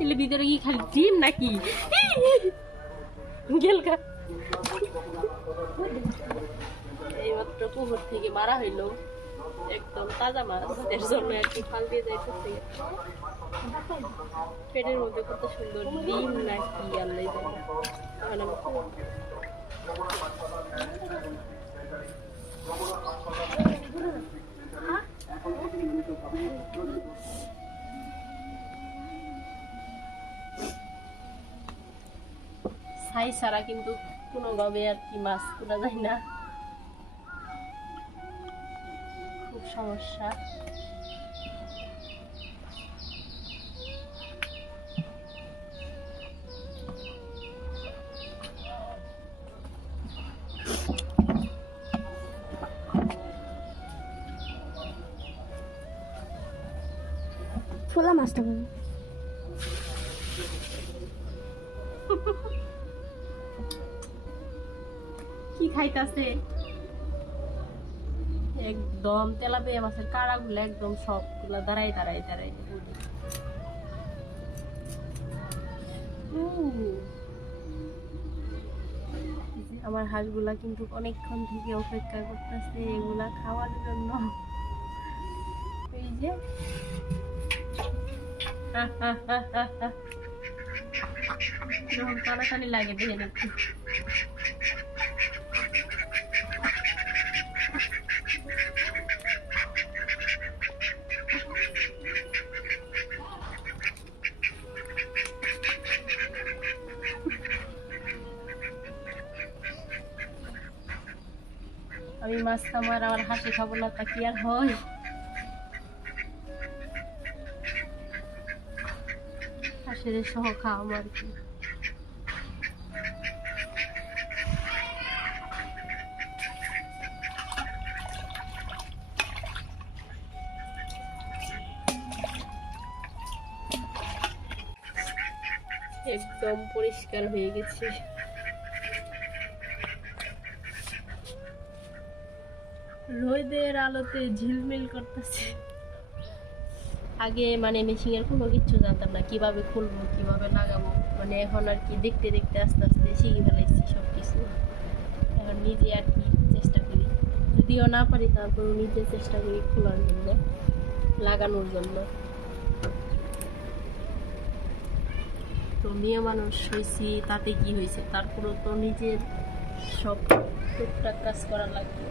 এলে ভিতরে কি খালি ডিম নাকি গেল গা এইমাত্র পুকুর থেকে মারা হইল একদম তাজা মাছ এর জন্য আর কি ফাল দিয়ে যাইতেছে পেটের মধ্যে কত সুন্দর ডিম নাকি আল্লাহ জানে এখন আমি খুব ছাই ছাড়া কিন্তু কোনোভাবে আর কি মাছ তোলা যায় না। খুব সমস্যা। ছোলা মাছটা বলো কি খাইতাছে? একদম তেলাপিয়া মাছের কাড়াগুলো একদম সবগুলা দাঁড়াই দাঁড়াই দাঁড়াই। আমার হাঁসগুলা কিন্তু অনেকক্ষণ থেকে অপেক্ষা করতেছে এগুলা খাওয়ার জন্য। টানাটানি লাগে দেখে আমি মাছ খামার আমার হাসি খাব না তা কি আর হয়? হাসির সহ খাওয়াবো আর কি। একদম পরিষ্কার হয়ে গেছে। রোদের আলোতে ঝিলমিল করতেছে। আগে মানে মেশিনের কোনো কিছু জানতাম না, কীভাবে খুলবো, কীভাবে লাগাবো মানে এখন আর কি দেখতে দেখতে আস্তে আস্তে শিখে ফেলাইছি সব কিছু এখন নিজে আর কি চেষ্টা করি। যদিও না পারি, তারপরেও নিজে চেষ্টা করি খোলার জন্য, লাগানোর জন্য। তো মেয়ে মানুষ হয়েছি, তাতে কি হয়েছে? তারপরেও তো নিজের সব টুকটাক কাজ করা লাগবে।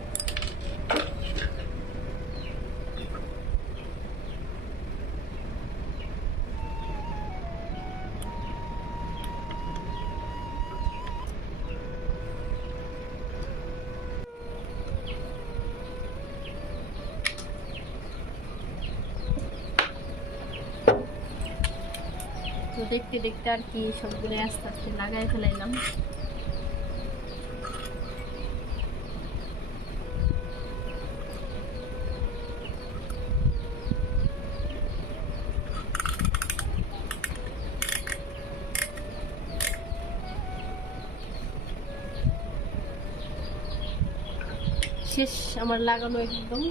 তো দেখতে দেখতে আর কি সবগুলো আস্তে আস্তে লাগাই ফেলাইলাম। শেষ আমার লাগানো একদম।